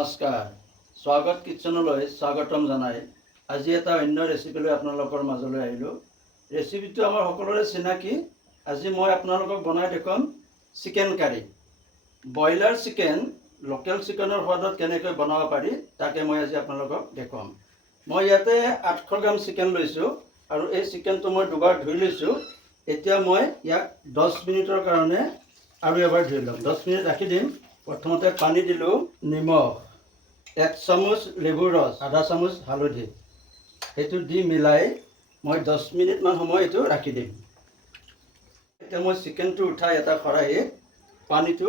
নমস্কাৰ স্বাগত কিটচেনলৈ স্বাগতম জনাই আজি এটা অন্য ৰেচিপি লৈ আপোনালোকৰ মাজলৈ আহিলোঁ। ৰেচিপিটো আমাৰ সকলোৰে চিনাকি। আজি মই আপোনালোকক বনাই দেখুৱাম chicken curry. Broiler chicken local চিকেনৰ সোৱাদত কেনেকৈ বনাব পাৰি তাকে মই আজি আপোনালোকক দেখুৱাম। মই ইয়াতে 800 গ্ৰাম চিকেন লৈছোঁ আৰু এই চিকেনটো মই দুবাৰ ধুই লৈছোঁ। এতিয়া মই ইয়াক 10 মিনিটৰ কাৰণে আৰু এবাৰ ধুই ল'ম। 10 মিনিট ৰাখি দিম। প্ৰথমতে পানী দিলোঁ, নিমখ, 1 চামুচ লেবুৰ ৰস, আধা চামুচ হালধি, সেইটো দি মিলাই মই 10 মিনিটমান সময় এইটো ৰাখি দিম। এতিয়া মই চিকেনটো উঠাই এটা খৰাহীত পানীটো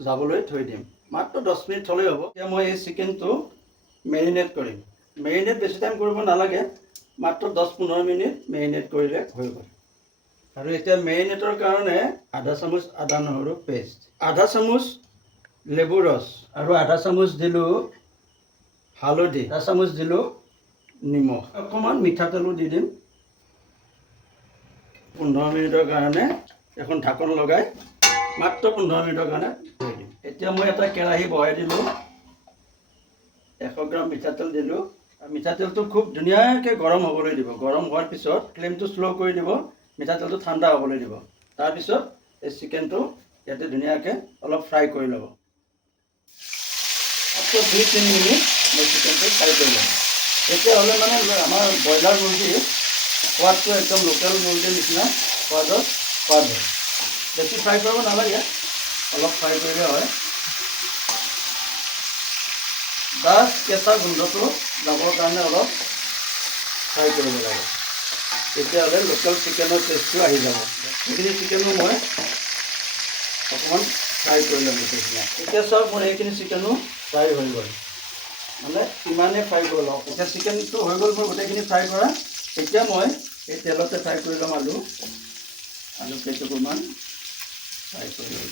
যাবলৈ থৈ দিম। মাত্ৰ 10 মিনিট থ'লেই হ'ব। এতিয়া মই এই চিকেনটো মেৰিনেট কৰিম। মেৰিনেট বেছি টাইম কৰিব নালাগে, মাত্ৰ 10-15 মিনিট মেৰিনেট কৰিলে হৈ গ'ল। আৰু এতিয়া মেৰিনেটৰ কাৰণে আধা চামুচ আদা নহৰু পেষ্ট, আধা চামুচ লেবুৰ ৰস আৰু আধা চামুচ দিলোঁ হালধি, আধা চামুচ দিলোঁ নিমখ, অকণমান মিঠাতেলো দি দিম। 15 মিনিটৰ কাৰণে এখন ঢাকন লগাই মাত্ৰ 15 মিনিটৰ কাৰণে থৈ দিম। এতিয়া মই এটা কেৰাহী বহাই দিলোঁ, 100 গ্ৰাম মিঠাতেল দিলোঁ। মিঠাতেলটো খুব ধুনীয়াকৈ গৰম হ'বলৈ দিব। গৰম হোৱাৰ পিছত ফ্লেমটো শ্ল' কৰি দিব, মিঠাতেলটো ঠাণ্ডা হ'বলৈ দিব। তাৰপিছত এই চিকেনটো ইয়াতে ধুনীয়াকৈ অলপ ফ্ৰাই কৰি ল'ব। মাত্ৰ 2-3 মিনিট মই চিকেনটো ফ্ৰাই কৰি ল'ম। তেতিয়াহ'লে মানে আমাৰ ব্ৰইলাৰ মুৰ্গীৰ সোৱাদটো একদম লোকেল মুৰ্গীৰ নিচিনা সোৱাদ হয়। বেছি ফ্ৰাই কৰিব নালাগে, অলপ ফ্ৰাই কৰিলে হয়। বাছ কেঁচা গোন্ধটো যাবৰ কাৰণে অলপ ফ্ৰাই কৰিব লাগে। তেতিয়াহ'লে লোকেল চিকেনৰ টেষ্টটো আহি যাব। সেইখিনি চিকেনো মই অকণমান ফ্ৰাই কৰি ল'ম গোটেইখিনি। এতিয়া চাওক মোৰ এইখিনি চিকেনো ফ্ৰাই হৈ গ'ল, মানে ইমানেই ফ্ৰাই কৰি লওঁ। এতিয়া চিকেনটো হৈ গ'ল মোৰ গোটেইখিনি ফ্ৰাই কৰা। এতিয়া মই এই তেলতে ফ্ৰাই কৰি ল'ম আলু কেইটুকুৰমান ফ্ৰাই কৰি ল'ম।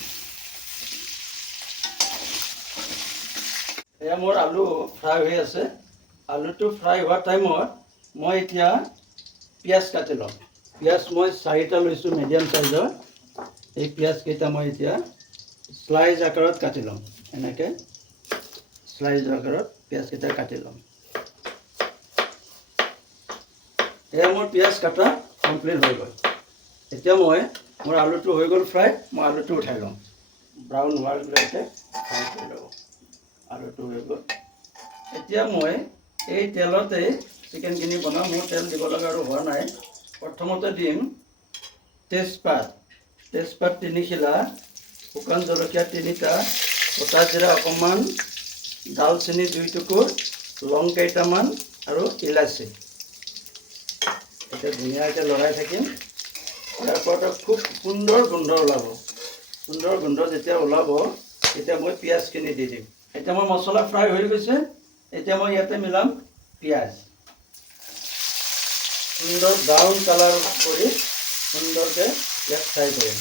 এয়া মোৰ আলু ফ্ৰাই হৈ আছে। আলুটো ফ্ৰাই হোৱাৰ টাইমত মই এতিয়া পিঁয়াজ কাটি ল'ম। পিঁয়াজ মই 4টা লৈছোঁ মিডিয়াম চাইজৰ। এই পিঁয়াজকেইটা মই এতিয়া স্লাইজ আকাৰত কাটি ল'ম। এনেকৈ স্লাইজ আকাৰত পিঁয়াজকেইটা কাটি ল'ম। এয়া মোৰ পিঁয়াজ কাটা কমপ্লিট হৈ গ'ল। এতিয়া মোৰ আলুটো হৈ গ'ল ফ্ৰাই। মই আলুটো উঠাই ল'ম। ব্ৰাউন হোৱালৈকে ফ্ৰাই কৰি ল'ব। আলুটো হৈ গ'ল। এতিয়া মই এই তেলতে চিকেনখিনি বনাম। মোৰ তেল দিব লগা আৰু হোৱা নাই। প্ৰথমতে দিম তেজপাত 3 খিলা, শুকান জলকীয়া 3টা, গোটা জিৰা অকণমান, ডালচেনি 2 টুকুৰ, লং কেইটামান আৰু ইলাচি। এতিয়া ধুনীয়াকৈ লৰাই থাকিম। ইয়াৰ পৰা খুব সুন্দৰ গোন্ধ ওলাব। সুন্দৰ গোন্ধ যেতিয়া ওলাব তেতিয়া মই পিঁয়াজখিনি দি দিম। এতিয়া মোৰ মছলা ফ্ৰাই হৈ গৈছে। এতিয়া মই ইয়াতে মিলাম পিঁয়াজ। সুন্দৰ ব্ৰাউন কালাৰ কৰি সুন্দৰকৈ ইয়াক ফ্ৰাই কৰিম।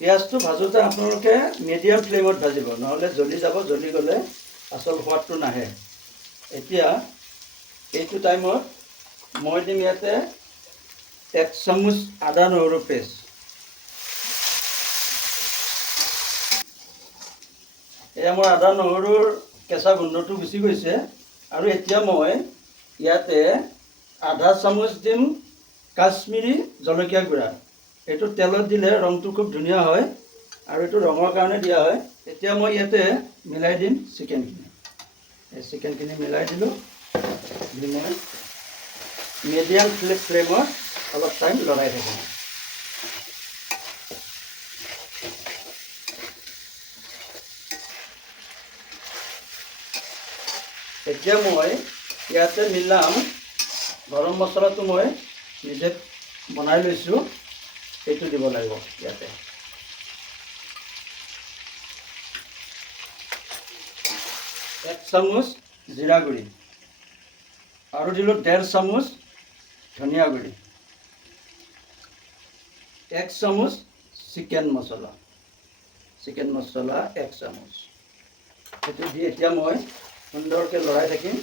পিঁয়াজটো ভাজোঁতে আপোনালোকে মিডিয়াম ফ্লেমত ভাজিব, নহ'লে জ্বলি যাব। জ্বলি গ'লে আচল সোৱাদটো নাহে। এতিয়া এইটো টাইমত মই দিম ইয়াতে 1 চামুচ আদা নহৰু পেষ্ট। এয়া মোৰ আদা নহৰুৰ কেঁচা গোন্ধটো গুচি গৈছে। আৰু এতিয়া মই ইয়াতে আধা চামুচ দিম কাশ্মীৰী জলকীয়া গুড়া। এইটো তেলত দিলে ৰংটো খুব ধুনীয়া হয় আৰু এইটো ৰঙৰ কাৰণে দিয়া হয়। এতিয়া মই ইয়াতে মিলাই দিম চিকেনখিনি। এই চিকেনখিনি মিলাই দিলোঁ। দি মই মিডিয়াম ফ্লেমত অলপ টাইম লৰাই থাকিম। এতিয়া মই ইয়াতে মিলাম গৰম মছলাটো মই নিজে বনাই লৈছোঁ, সেইটো দিব লাগিব ইয়াতে। 1 চামুচ জিৰা গুড়ি আৰু দিলোঁ 1.5 চামুচ ধনিয়া গুড়ি, 1 চামুচ চিকেন মছলা 1 চামুচ। সেইটো দি এতিয়া মই সুন্দৰকৈ লৰাই থাকিম।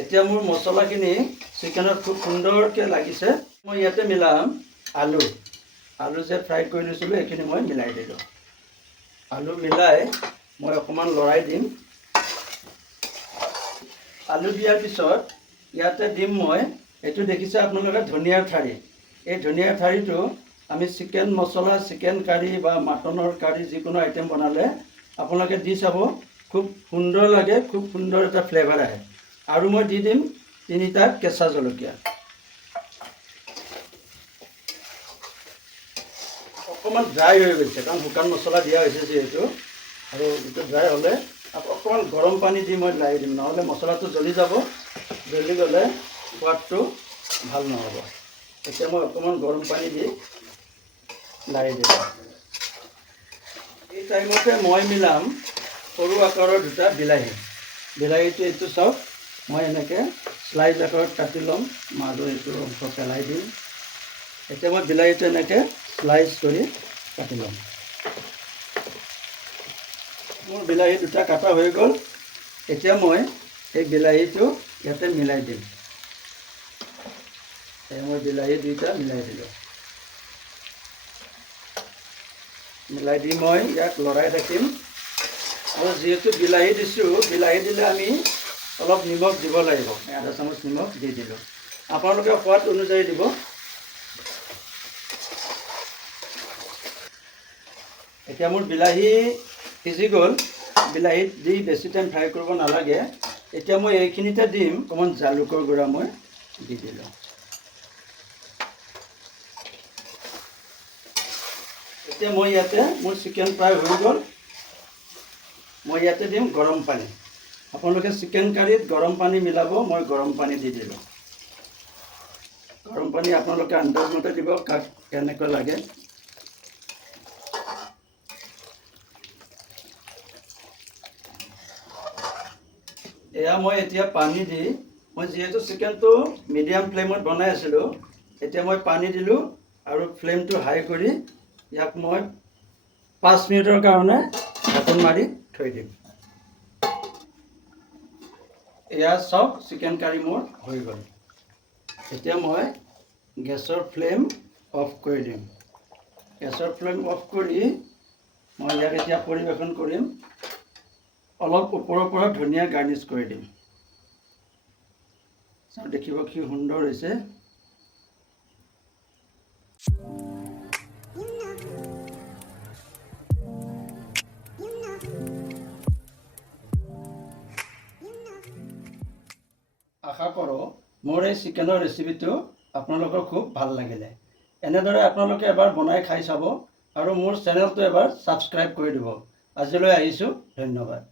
এতিয়া মোৰ মছলাখিনি চিকেনত খুব সুন্দৰকৈ লাগিছে। মই ইয়াতে মিলাম আলু আলু যে ফ্ৰাই কৰি লৈছিলোঁ এইখিনি মই মিলাই দিলোঁ। আলু মিলাই মই অকণমান লৰাই দিম। আলু দিয়াৰ পিছত ইয়াতে দিম মই, এইটো দেখিছে আপোনালোকে ধনিয়াৰ ঠাৰি। এই ধনিয়াৰ ঠাৰিটো আমি চিকেন মছলা, চিকেন কাৰী বা মাটনৰ কাৰী যিকোনো আইটেম বনালে আপোনালোকে দি চাব, খুব সুন্দৰ লাগে, খুব সুন্দৰ এটা ফ্লেভাৰ আহে। আৰু মই দি দিম 3টা কেঁচা জলকীয়া। অকণমান ড্ৰাই হৈ গৈছে কাৰণ শুকান মছলা দিয়া হৈছে যিহেতু, আৰু এইটো ড্ৰাই হ'লে অকণমান গৰম পানী দি মই লাৰি দিম, নহ'লে মছলাটো জ্বলি যাব, জ্বলি গ'লে সোৱাদটো ভাল নহ'ব। এতিয়া মই অকণমান গৰম পানী দি লাৰি দিম। এই টাইমতে মই মিলাম সৰু আকাৰৰ 2টা বিলাহী। বিলাহীটো এইটো চাওক, মই এনেকৈ স্লাইচ আকাৰত কাটি ল'ম, মাজৰ এইটো অংশ পেলাই দিম। এতিয়া মই বিলাহীটো এনেকৈ স্লাইচ কৰি কাটি ল'ম। মোৰ বিলাহী 2টা কাটা হৈ গ'ল। এতিয়া মই এই বিলাহীটো ইয়াতে মিলাই দিম। মই বিলাহী 2টা মিলাই দিলোঁ। মিলাই দি মই ইয়াক লৰাই থাকিম। আৰু যিহেতু বিলাহী দিছোঁ, বিলাহী দিলে আমি অলপ নিমখ দিব লাগিব। আধা চামুচ নিমখ দি দিলোঁ। আপোনালোকে সোৱাদ অনুযায়ী দিব। এতিয়া মোৰ বিলাহী সিজি গ'ল। বিলাহীত দি বেছি টাইম ফ্ৰাই কৰিব নালাগে। এতিয়া মই এইখিনিতে দিম অকণমান জালুকৰ গুড়া মই দি দিলোঁ। এতিয়া মই ইয়াতে মোৰ চিকেন ফ্ৰাই হৈ গ'ল। মই ইয়াতে দিম গৰম পানী। আপোনালোকে চিকেন কাৰীত গৰম পানী মিলাব, মই গৰম পানী দি দিলোঁ। গৰম পানী আপোনালোকে আন্দাজমতে দিব, কাক কেনেকুৱা লাগে। এয়া মই এতিয়া পানী দি, মই যিহেতু চিকেনটো মিডিয়াম ফ্লেমত বনাই আছিলোঁ, এতিয়া মই পানী দিলোঁ আৰু ফ্লেমটো হাই কৰি ইয়াক মই 5 মিনিটৰ কাৰণে ঢাকোন মাৰি থৈ দিম। এয়া চাওক, চিকেন কাৰী মোৰ হৈ গ'ল। এতিয়া মই গেছৰ ফ্লেম অফ কৰি দিম। গেছৰ ফ্লেম অফ কৰি মই ইয়াক এতিয়া পৰিৱেশন কৰিম। অলপ ওপৰৰ পৰা ধনিয়া গাৰ্নিছ কৰি দিম। চাওক, দেখিব কি সুন্দৰ হৈছে। আশা কৰোঁ মোৰ এই চিকেনৰ ৰেচিপিটো আপোনালোকৰ খুব ভাল লাগিলে। এনেদৰে আপোনালোকে এবাৰ বনাই খাই চাব আৰু মোৰ চেনেলটো এবাৰ ছাবস্ক্ৰাইব কৰি দিব। আজিলৈ আহিছোঁ, ধন্যবাদ।